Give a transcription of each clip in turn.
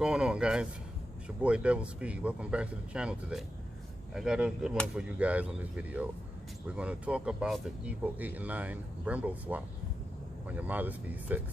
going on, guys? It's your boy Devil Speed. Welcome back to the channel today. I got a good one for you guys on this video. We're going to talk about the Evo 8 and 9 Brembo swap on your Mazda Speed 6.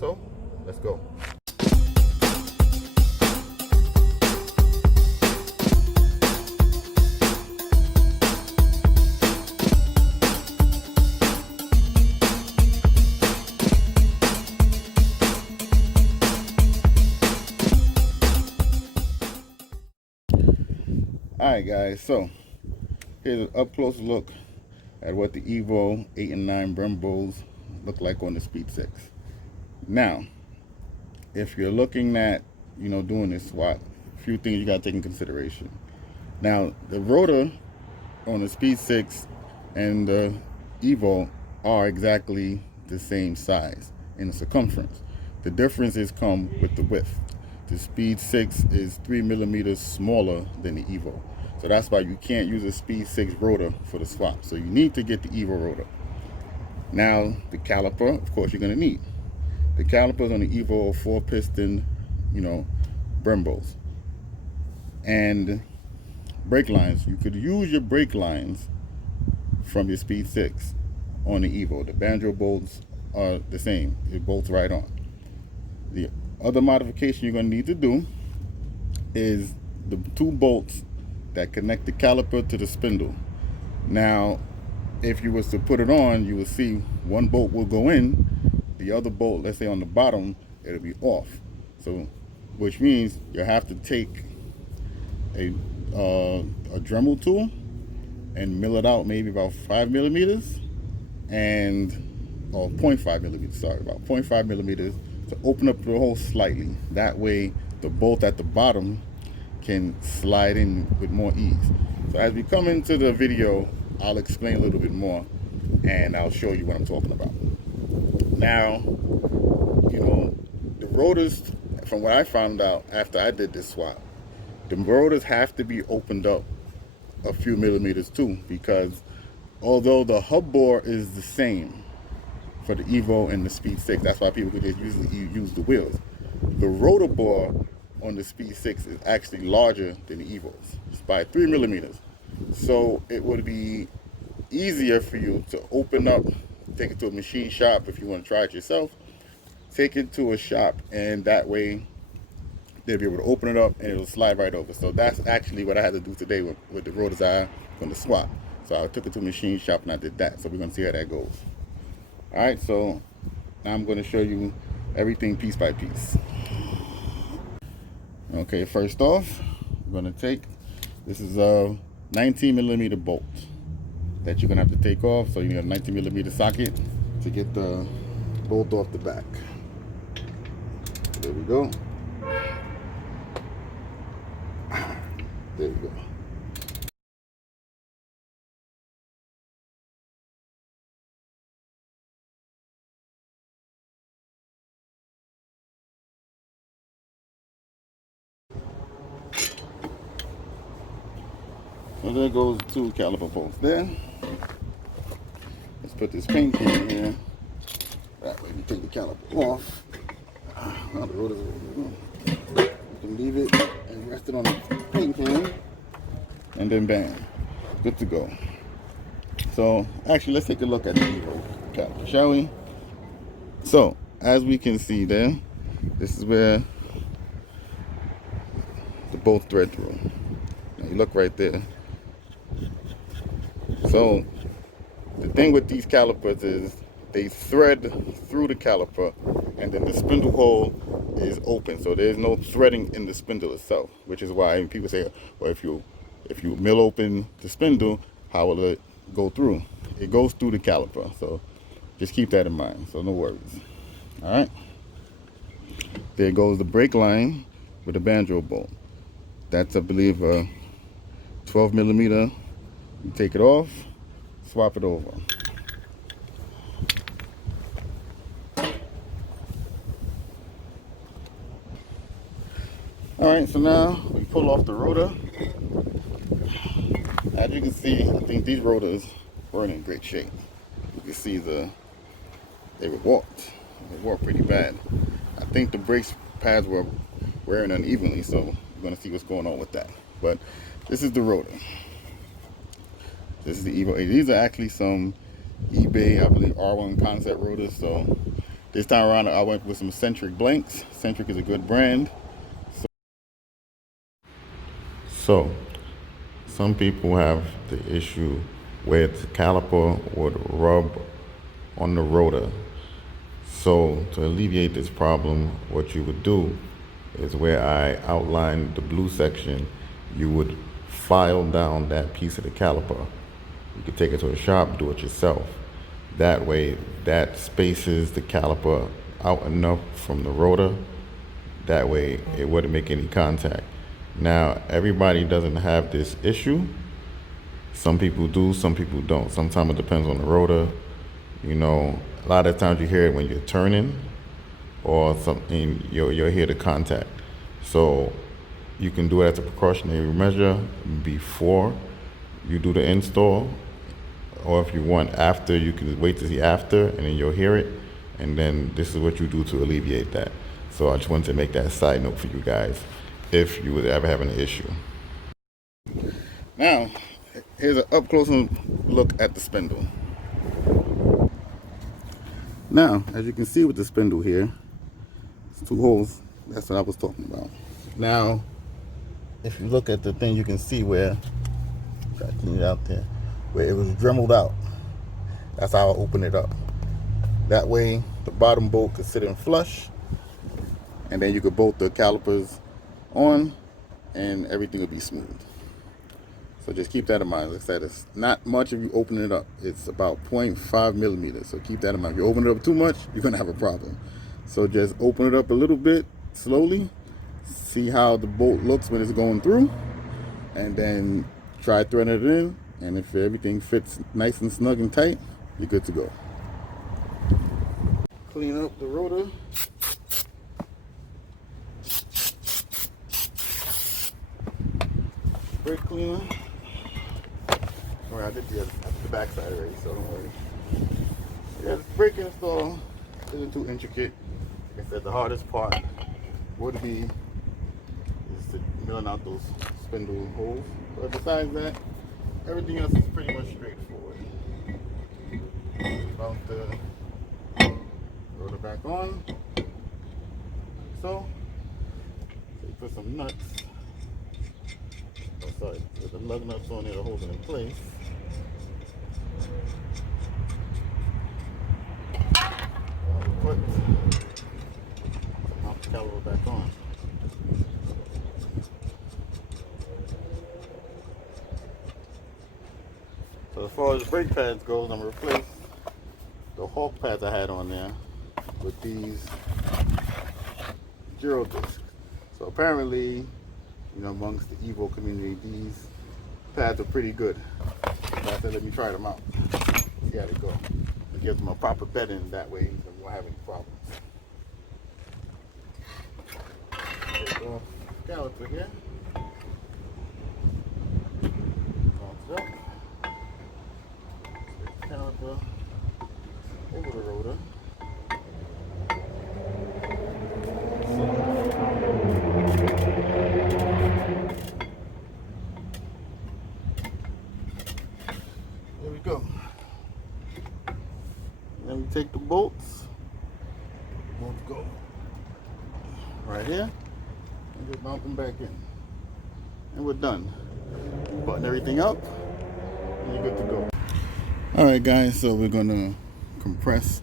So let's go. Alright guys, so here's an up close look at what the Evo 8 and 9 Brembos look like on the Speed 6. Now, if you're looking at, doing this swap, a few things you gotta take in consideration. Now, the rotor on the Speed 6 and the Evo are exactly the same size in the circumference. The differences come with the width. The Speed 6 is 3 millimeters smaller than the Evo. So that's why you can't use a Speed 6 rotor for the swap. So you need to get the Evo rotor. Now, the caliper, of course, you're going to need. The calipers on the Evo are 4-piston, Brembos. And brake lines, you could use your brake lines from your Speed 6 on the Evo. The banjo bolts are the same. It bolts right on. The other modification you're going to need to do is the 2 bolts that connect the caliper to the spindle. Now, if you was to put it on, you will see one bolt will go in, the other bolt, let's say on the bottom, it'll be off. So, which means you have to take a Dremel tool and mill it out maybe about 5 millimeters or 0.5 millimeters, sorry, about 0.5 millimeters to open up the hole slightly. That way, the bolt at the bottom can slide in with more ease. So as we come into the video, I'll explain a little bit more and I'll show you what I'm talking about. Now, the rotors, from what I found out after I did this swap, the rotors have to be opened up a few millimeters too, because although the hub bore is the same for the Evo and the Speed 6, that's why people could just usually use the wheels. The rotor bore on the Speed 6 is actually larger than the Evos. It's by 3 millimeters. So it would be easier for you to open up, take it to a machine shop if you want to try it yourself. Take it to a shop, and that way they'll be able to open it up and it'll slide right over. So that's actually what I had to do today with the rotors I'm going to swap. So I took it to a machine shop and I did that. So we're going to see how that goes. Alright, so now I'm going to show you everything piece by piece. Okay, first off, we're going to take, this is a 19 millimeter bolt that you're going to have to take off. So you need a 19 millimeter socket to get the bolt off the back. There we go. There we go. So there goes 2 caliper bolts there. Let's put this paint can in here. That way we take the caliper off. Now the rotors you can leave it and rest it on the paint can, and then bam, good to go. So actually, let's take a look at the Evo caliper, shall we? So as we can see there, this is where the bolt thread through. Now you look right there. So the thing with these calipers is they thread through the caliper, and then the spindle hole is open, so there's no threading in the spindle itself, which is why people say, well, if you mill open the spindle, how will it go through? It goes through the caliper, so just keep that in mind, so no worries. All right, there goes the brake line with the banjo bolt. That's, I believe, a 12 millimeter. You take it off, swap it over. Alright, so now we pull off the rotor. As you can see, I think these rotors weren't in great shape. You can see they were warped. They warped pretty bad. I think the brakes pads were wearing unevenly, so we're going to see what's going on with that. But this is the rotor. This is the Evo 8. These are actually some eBay, I believe, R1 concept rotors. So this time around I went with some Centric blanks. Centric is a good brand. So some people have the issue where the caliper would rub on the rotor. So to alleviate this problem, what you would do is where I outlined the blue section, you would file down that piece of the caliper. You could take it to a shop, do it yourself. That way, that spaces the caliper out enough from the rotor. That way, it wouldn't make any contact. Now, everybody doesn't have this issue. Some people do, some people don't. Sometimes it depends on the rotor. You know, a lot of times you hear it when you're turning or something, you'll hear the contact. So you can do it as a precautionary measure before you do the install, or if you want after, you can wait to see after and then you'll hear it, and then this is what you do to alleviate that. So I just wanted to make that side note for you guys if you would ever have an issue. Now here's an up close look at the spindle. Now as you can see with the spindle here, it's 2 holes. That's what I was talking about. Now if you look at the thing, you can see where, try to clean it out there, where it was dremeled out. That's how I open it up. That way the bottom bolt could sit in flush, and then you could bolt the calipers on and everything will be smooth. So just keep that in mind. Like I said, it's not much if you open it up. It's about 0.5 millimeters. So keep that in mind. If you open it up too much, you're gonna have a problem. So just open it up a little bit slowly, see how the bolt looks when it's going through, and then try threading it in. And if everything fits nice and snug and tight, you're good to go. Clean up the rotor. Brake cleaner. Alright, I did the back side already, so don't worry. Yeah, the brake install isn't too intricate. Like I said, the hardest part would be is to milling out those spindle holes. But besides that, everything else is pretty much straightforward. Mount the rotor back on. So you put some nuts. Oh, sorry, with the lug nuts on there to hold it in place. Put mount the caliper back on. So as far as the brake pads goes, I'm gonna replace the Hawk pads I had on there with these Giro discs. So apparently, you know, amongst the Evo community, these pads are pretty good. So I said, let me try them out. See how they go. It gives them a proper bedding, that way we won't have any problems. Take off the caliper here. Bounce it up. Take the caliper over the rotor. There we go. Then we take the bolts. Bolts go right here, and just mount them back in. And we're done. Button everything up, and you're good to go. Alright guys, so we're gonna compress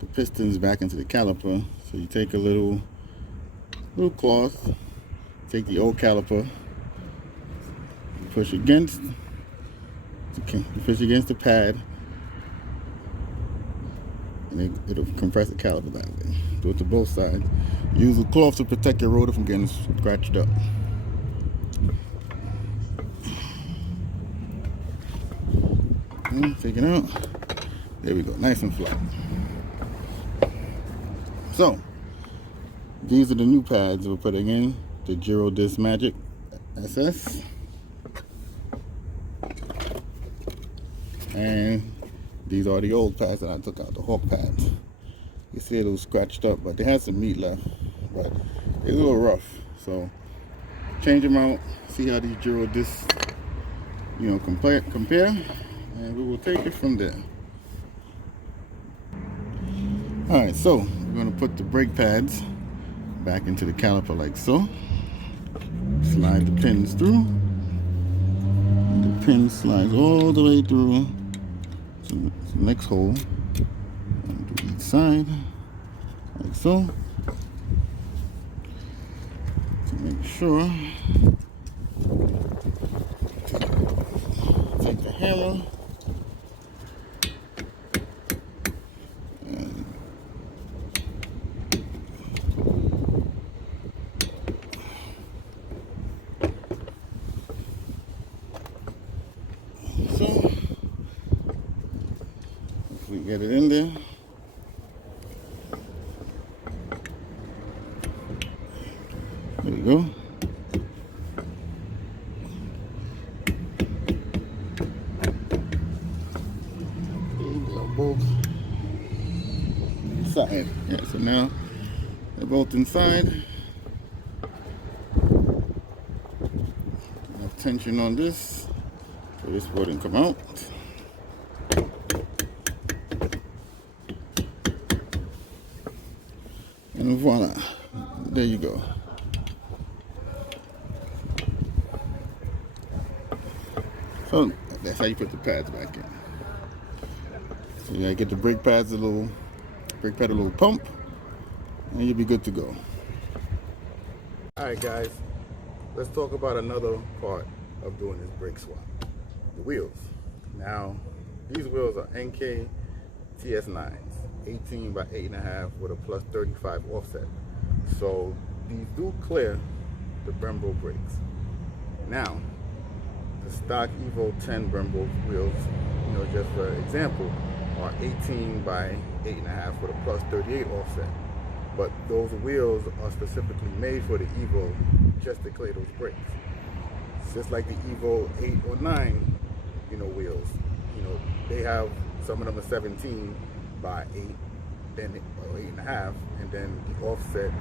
the pistons back into the caliper. So you take a little cloth, take the old caliper, push against the pad, and it'll compress the caliper that way. Do it to both sides. Use a cloth to protect your rotor from getting scratched up. Take it out. There we go, nice and flat. So these are the new pads we're putting in, the Giro Disc Magic SS. And these are the old pads that I took out, the Hawk pads. You see a little scratched up, but they had some meat left, but it's a little rough. So change them out, see how these Euro discs, you know, compare, and we will take it from there. Alright, so we're going to put the brake pads back into the caliper like so. Slide the pins through. And the pin slides all the way through to the next hole. And do each side like so. To make sure. Take the hammer. So, if we get it in there, there we go. Both inside. Yeah, so now they're both inside. Enough tension on this. So this wouldn't come out. And voila, there you go. So that's how you put the pads back in. So you gotta get the brake pads a little pump, and you'll be good to go. Alright guys, let's talk about another part of doing this brake swap. The wheels. Now, these wheels are NK TS9s, 18 by 8.5 with a plus 35 offset. So these do clear the Brembo brakes. Now, the stock Evo 10 Brembo wheels, you know, just for example, are 18 by 8.5 with a plus 38 offset. But those wheels are specifically made for the Evo just to clear those brakes. Just like the Evo 8 or 9, you know, wheels. You know, they have, some of them are 17 by 8, then or 8.5, and then the offset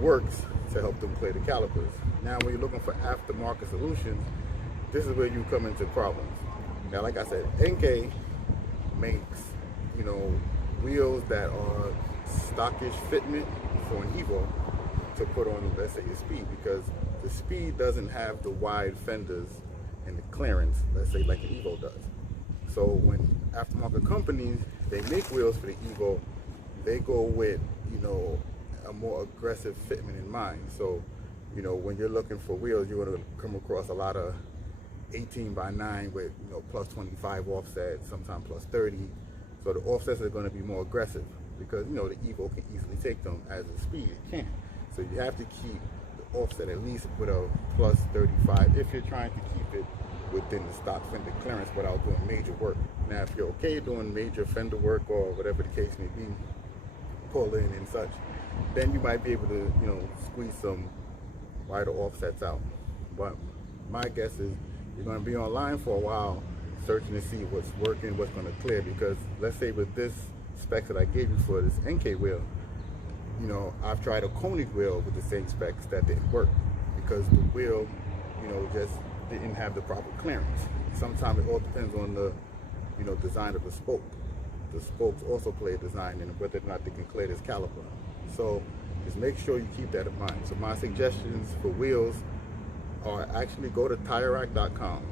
works to help them clear the calipers. Now, when you're looking for aftermarket solutions, this is where you come into problems. Now, like I said, NK makes, you know, wheels that are stockish fitment for an Evo to put on, let's say, your Speed, because the Speed doesn't have the wide fenders and the clearance, let's say, like an Evo does. So when aftermarket companies, they make wheels for the Evo, they go with, you know, a more aggressive fitment in mind. So, you know, when you're looking for wheels, you're going to come across a lot of 18 by 9 with, you know, plus 25 offset, sometimes plus 30. So the offsets are going to be more aggressive because, you know, the Evo can easily take them as a Speed, it can't. So you have to keep the offset at least with a plus 35 if you're trying to keep it within the stock fender clearance without doing major work. Now, if you're okay doing major fender work or whatever the case may be, pull in and such, then you might be able to, you know, squeeze some wider offsets out. But my guess is you're going to be online for a while searching to see what's working, what's going to clear, because let's say with this specs that I gave you for this NK wheel, you know, I've tried a Koenig wheel with the same specs that didn't work because the wheel, you know, just didn't have the proper clearance. Sometimes it all depends on the, you know, design of the spoke. The spokes also play a design in whether or not they can clear this caliper. So just make sure you keep that in mind. So my suggestions for wheels are actually go to TireRack.com,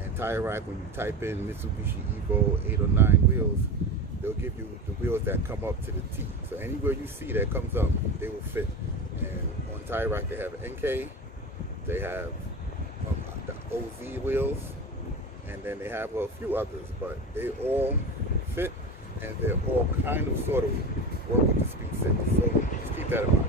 and TireRack, when you type in Mitsubishi Evo 8 or 9 wheels, they'll give you the wheels that come up to the T. So anywhere you see that comes up, they will fit. And on TireRack, they have NK, they have the OZ wheels, and then they have a few others, but they all fit, and they're all kind of sort of work with the Speed 6. So just keep that in mind.